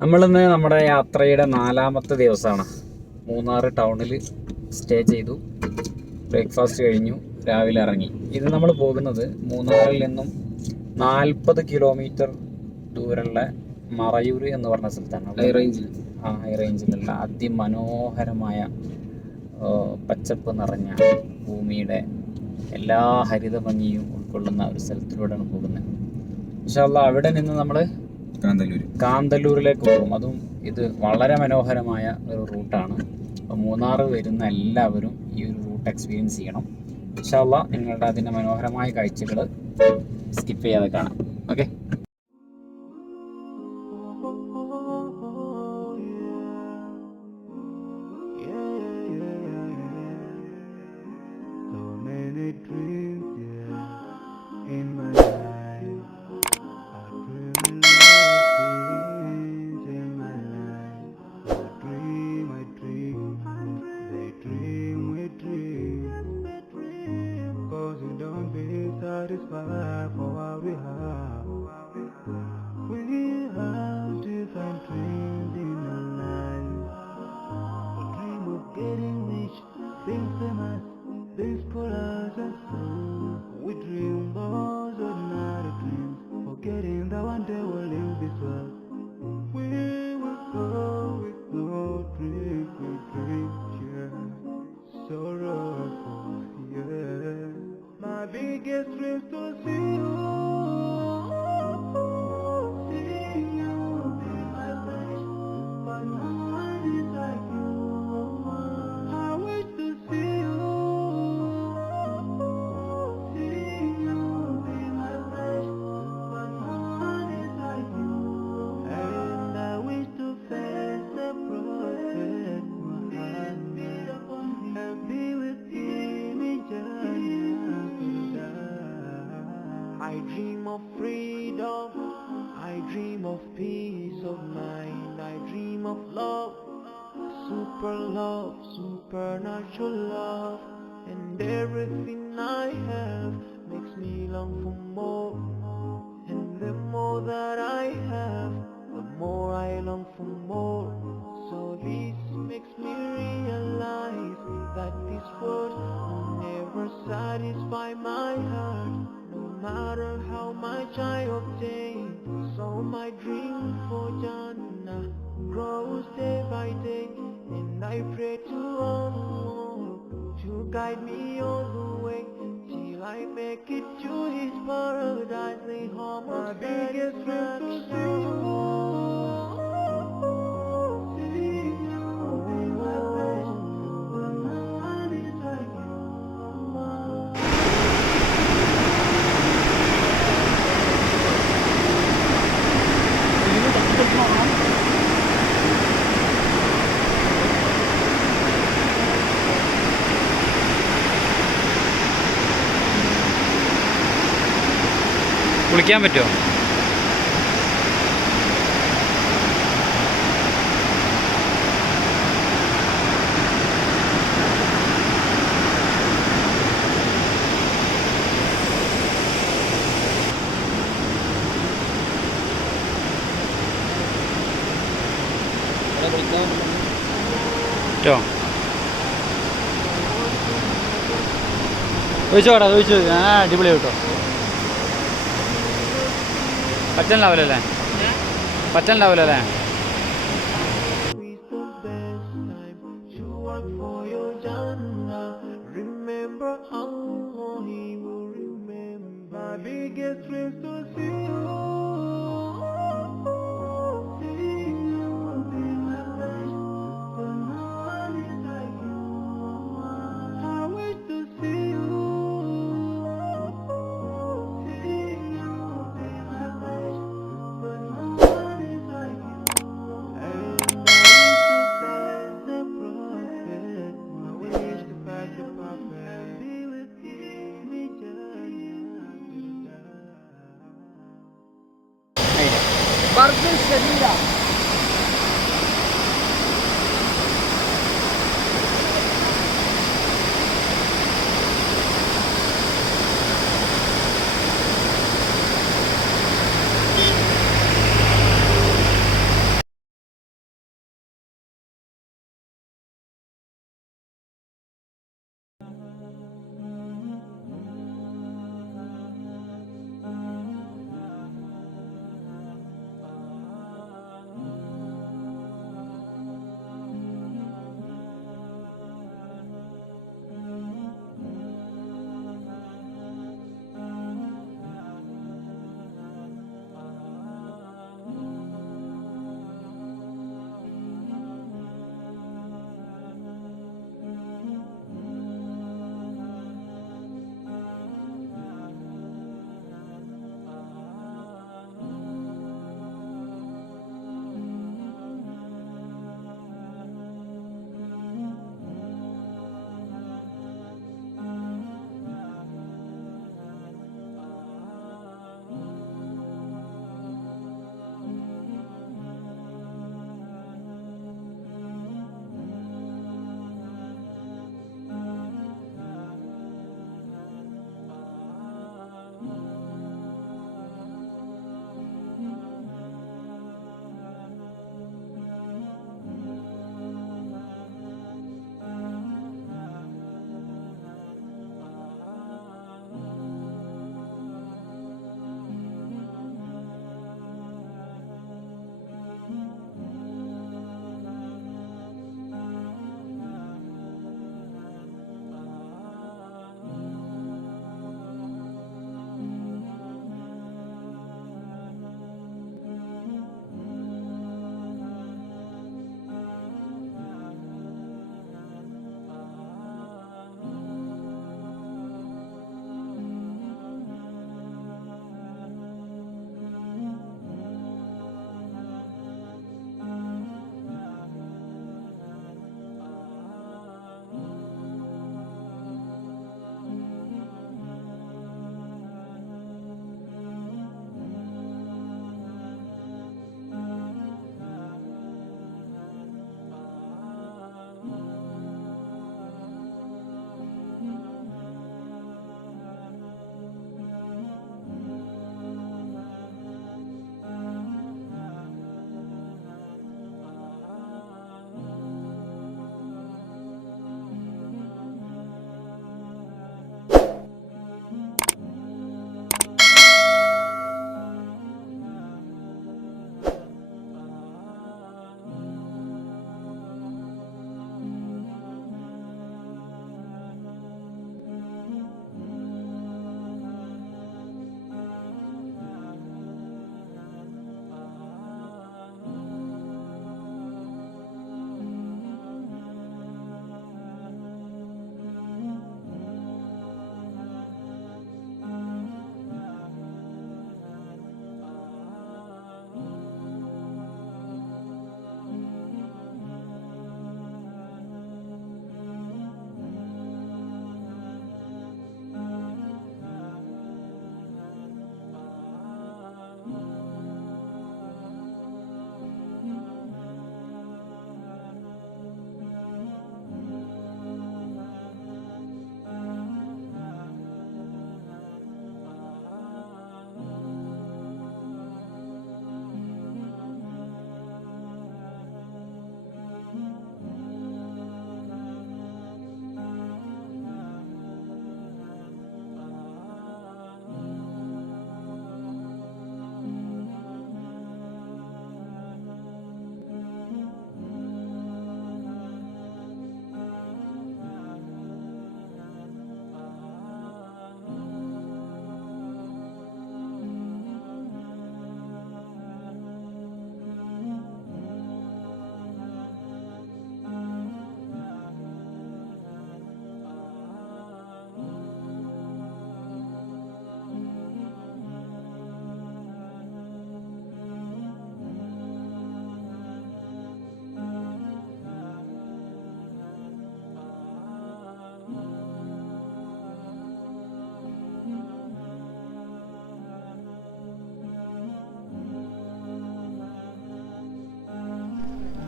നമ്മളിന്ന് നമ്മുടെ യാത്രയുടെ 4ാമത്തെ ദിവസമാണ്. മൂന്നാർ ടൗണിൽ സ്റ്റേ ചെയ്തു, ബ്രേക്ക്ഫാസ്റ്റ് കഴിഞ്ഞു, രാവിലെ ഇറങ്ങി. ഇത് നമ്മൾ പോകുന്നത് മൂന്നാറിൽ നിന്നും 40 കിലോമീറ്റർ ദൂരമുള്ള മറയൂർ എന്ന് പറഞ്ഞ സ്ഥലത്താണ്. ഹൈ റേഞ്ചിലുള്ള അതിമനോഹരമായ പച്ചപ്പ് നിറഞ്ഞ ഭൂമിയുടെ എല്ലാ ഹരിത ഭംഗിയും ഉൾക്കൊള്ളുന്ന ഒരു സ്ഥലത്തിലൂടെയാണ് പോകുന്നത്. ഇൻഷാ അല്ലാഹ് അവിടെ നിന്ന് നമ്മൾ കാന്തല്ലൂരിലേക്ക് പോകും. അതും ഇത് വളരെ മനോഹരമായ ഒരു റൂട്ടാണ്. അപ്പോൾ മൂന്നാർ വരുന്ന എല്ലാവരും ഈ ഒരു റൂട്ട് എക്സ്പീരിയൻസ് ചെയ്യണം. ഇൻഷാ അല്ലാഹ് നിങ്ങളുടെ അതിൻ്റെ മനോഹരമായ കാഴ്ചകൾ സ്കിപ്പ് ചെയ്യാതെ കാണാം. Okay. I dream of freedom, I dream of peace of mind, I dream of love, supernatural love, and everything I have makes me long for more, and the more that I have, the more I long for more, so this makes me realize that this world will never satisfy my heart. No matter how much I obtain, so my dream for Jannah grows day by day, and I pray to Allah to guide me all the way till I make it to His paradise. They harm my biggest dream to see you. കുളിക്കാൻ പറ്റുമോ? ചോദിച്ചോടാ, ചോദിച്ചു. അടിപൊളി കേട്ടോ. പറ്റണ്ടാവില്ലല്ലേ? Remember Allah, He will remember. My biggest dreams to see you. برضه شديدة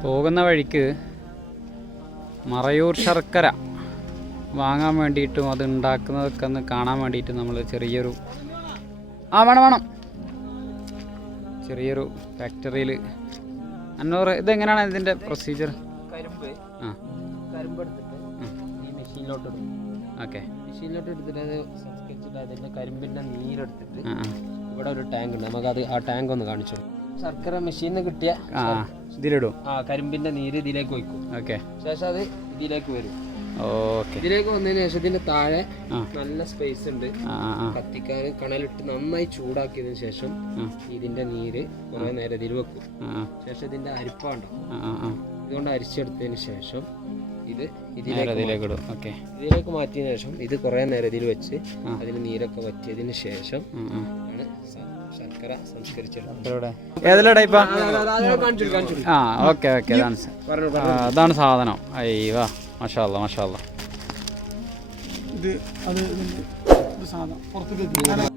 പോകുന്ന വഴിക്ക് മറയൂർ ശർക്കര വാങ്ങാൻ വേണ്ടിയിട്ടും അത് ഉണ്ടാക്കുന്നതൊക്കെ ഒന്ന് കാണാൻ വേണ്ടിയിട്ട് നമ്മൾ ചെറിയൊരു വേണം ചെറിയൊരു ഫാക്ടറിയിൽ. അന്നൂറ് ഇതെങ്ങനെയാണ് ഇതിൻ്റെ പ്രൊസീജിയർ? കരിമ്പ് എടുത്തിട്ട് ഈ മെഷീനിലോട്ട് ഇടും. ഓക്കെ, മെഷീനിലോട്ട് എടുത്തിട്ട് അത് സംസ്കരിച്ചിട്ട് അതിൻ്റെ കരിമ്പിൻ്റെ നീരെടുത്തിട്ട് ഇവിടെ ഒരു ടാങ്ക് ഉണ്ട്, നമുക്കത് ആ ടാങ്ക് ഒന്ന് കാണിച്ചു. ശർക്കര മെഷീനിൽ കിട്ടിയ ഇതിലിടും. കരിമ്പിൻ്റെ നീര് ഇതിലേക്ക് ഒഴിക്കും. ഓക്കെ, ശേഷം അത് ഇതിലേക്ക് വരും. ഓക്കെ, ഇതിലേക്ക് വന്നതിന് ശേഷം ഇതിന്റെ താഴെ നല്ല സ്പേസ് ഉണ്ട്, കത്തിക്കാൻ കണലിട്ട് നന്നായി ചൂടാക്കിയതിനു ശേഷം ഇതിന്റെ നീര് കുറെ നേരം ഇതിൽ വെക്കും. ശേഷം ഇതിന്റെ അരിപ്പാണ്ടോ ഇതുകൊണ്ട് അരിച്ചെടുത്തതിന് ശേഷം ഇത് ഇതിലേക്ക് മാറ്റിയതിനു ശേഷം ഇത് കുറെ നേരം ഇതിൽ വെച്ച് അതിന് നീരൊക്കെ വറ്റിയതിന് ശേഷം ആണ് ശർക്കര സംസ്കരിച്ചെടുക്കുന്നത്. അതാണ് സാധനം. അയ്യോ, മാഷാഅല്ലാ മാഷാഅല്ലാ. ഇത് സാധനം പുറത്തേക്ക്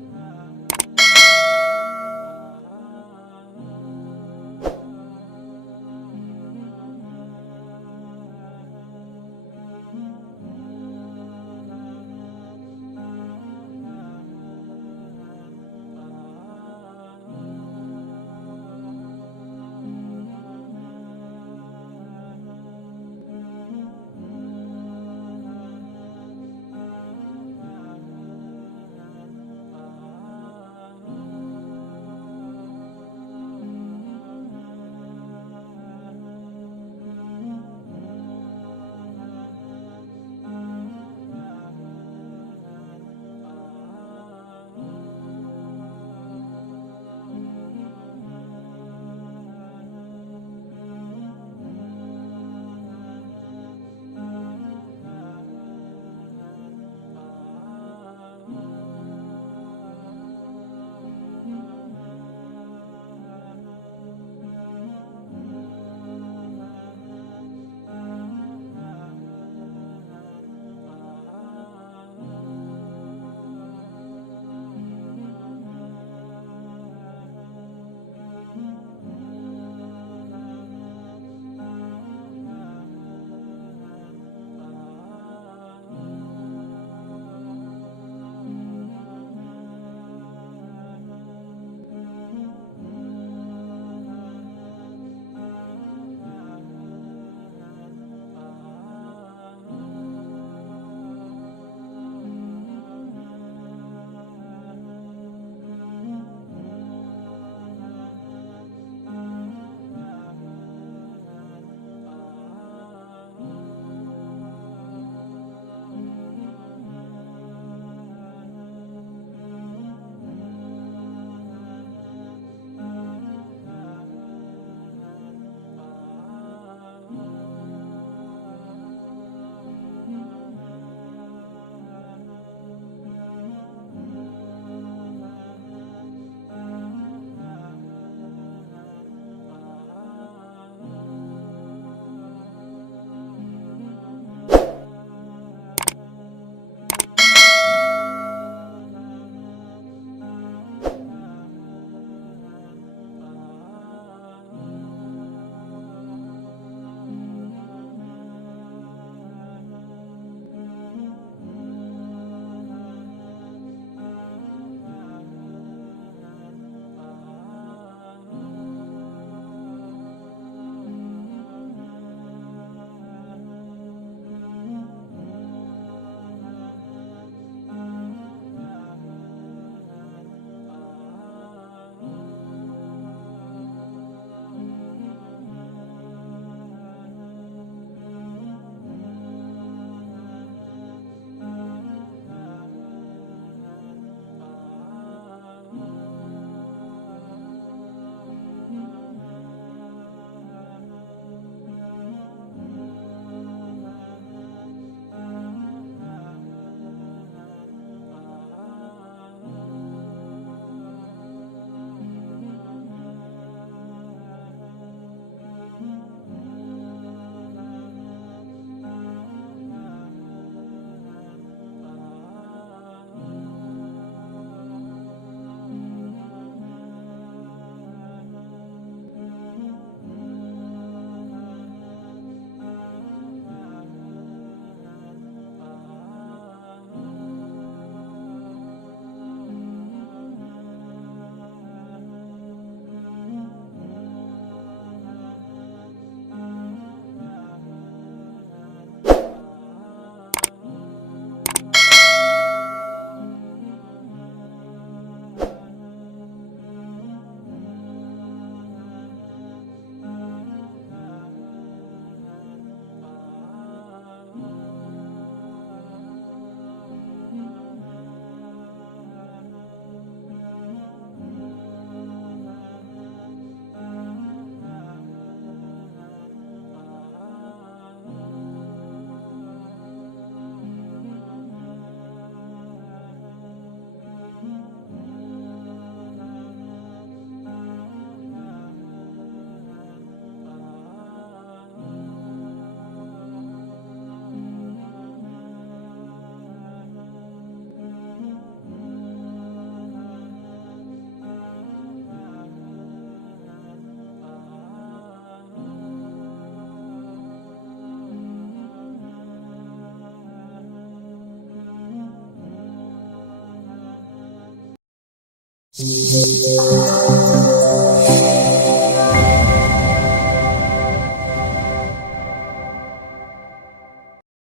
ആ